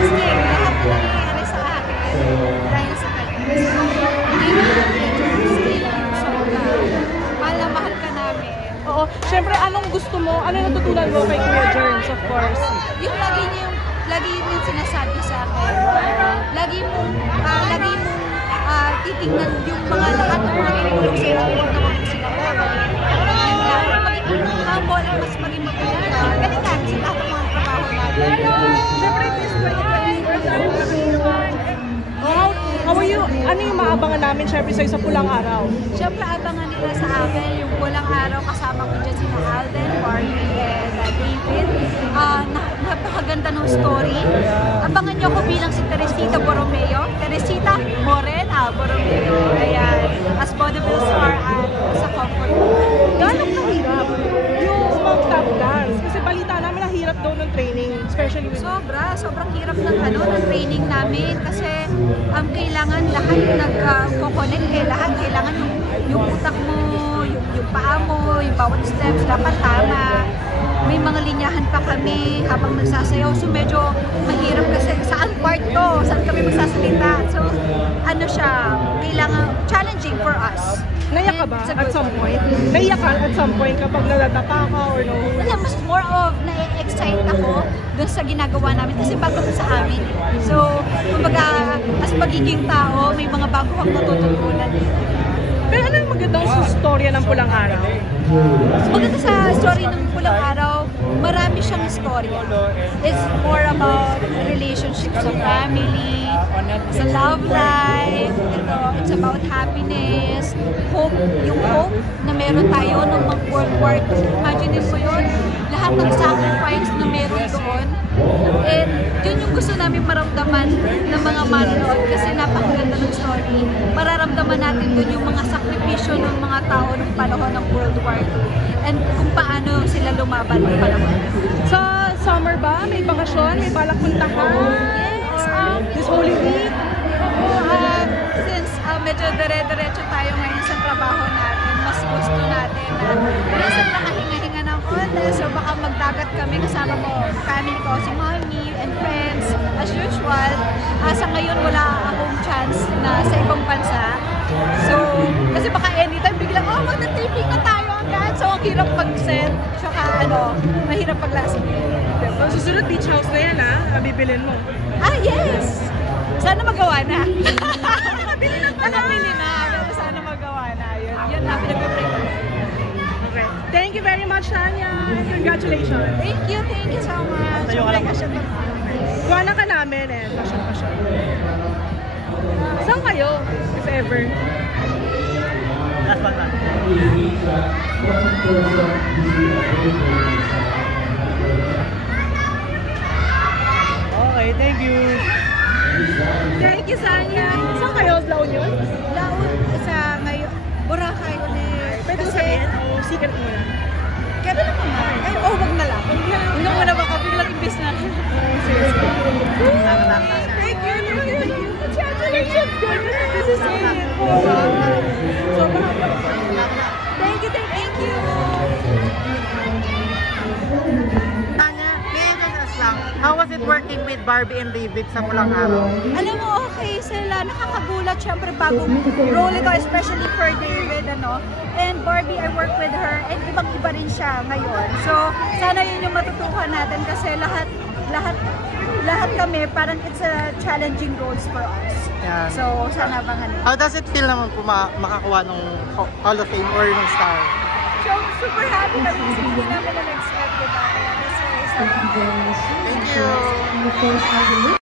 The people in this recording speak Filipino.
Kasi lahat na nangyayari sa akin dahil sa kanya. Hindi mo still sobra. Mahal na mahal ka namin. Oo. Siyempre, anong gusto mo? Ano natutunan mo kay Kuya Jerns, of course? Yung lagi yung sinasabi sa akin. Lagi mong titingnan yung mga lahat ng mga tinulong sa iyo. Huwag naman mo sila kakalimutan. Yun lang. Maging humble at mas maging mapagod ka. Galing namin sa lahat ng mga trabaho natin. Siyempre, this 2024, how are you? Ano yung maabangan namin, siyempre, sa Pulang Araw? Siyempre, abangan nila sa akin yung Pulang Araw. Kasama ko dyan sina Alden, Barbie, and David. Napakaganda ng story. Abangan niyo ako bilang si Teresita Borromeo. Teresita Borromeo. Ayan. As vaudeville star at sa comfort. Gano'ng kahirap yung mag-tap dance? Kasi balita namin na hirap daw ng training, especially with... Sobrang hirap ng ng training namin kasi kailangan lahat nag-connect lahat. Kailangan yung utak mo, yung paa mo, yung bawat steps dapat tama. May mga linyahan pa kami habang nagsasayaw. So medyo mahirap kasi saan part to? Saan kami magsasalita? So ano siya, kailangan challenging for us. Naiyak ka ba at some point? Naiyak ka at some point kapag natatapa ka or no? Wala, mas more of na-excite ako dun sa ginagawa namin kasi bago sa amin. So, kumbaga, as pagiging tao, may mga bago kang natututunan. Pero ano yung magandang storya ng Pulang Araw? Maganda sa story ng Pulang Araw, marami siyang storya. It's more about relationships sa family, sa love life, it's about happiness, hope, yung hope na meron tayo ng mga World War II. Imagine mo yun, lahat ng sacrifice na meron doon. And yun yung gusto namin maramdaman ng mga manonood kasi napakaganda ng story. Mararamdaman natin doon yung mga sakripisyo ng mga tao ng panahon ng World War II and kung paano sila lumaban ng panahon. Sa summer ba? May bakasyon? May balak puntahan? Yes, this Holy Week? Since medyo dire-diretso tayo ngayon sa trabaho natin, mas gusto natin na minsan nakahinga-hinga ng konti. So baka magdagat kami kasama ko, family ko, si mommy and friends. As usual, sa ngayon wala akong chance na sa ibang bansa. So, kasi baka anytime biglang, magta-taping na tayo agad. So, ang hirap mag-send. Tsaka mahirap pag-last minute. Susunod beach house na yan bibilin mo. Yes! Sana magawa na. Nakabili na. Pero sana magawa na. Yun na, pinag-pray ko. Okay. Thank you very much, Tanya. Congratulations. Thank you so much. Kuha na ka namin Pasyon. Saan kayo, if ever? Last one lang. Okay, thank you. Thank you, Sanya. Saan kayo? La Union? Laon sa ngayon. Boracay ulit. Pwede mo sabihin o secret mo na? Kaya lang naman. Wag na lang. Hindi mo na baka biglang imbis na. Thank you. Congratulations. This is it. Thank you. Tanya, may I just ask lang, how was it working with Barbie and David sa Pulang Araw? Alam mo, okay sila. Nakakagulat. Siyempre, bagong role ito, especially for David, And Barbie, I work with her, and ibang-iba rin siya ngayon. So, sana yun yung matutuhan natin kasi lahat kami, parang it's a challenging roles for us. Yeah. So, sana abangan nila. How does it feel naman po makakuha ng Hall of Fame or ng star? So, super happy kami kasi hindi namin na-expect, diba? Kaya this is Thank you!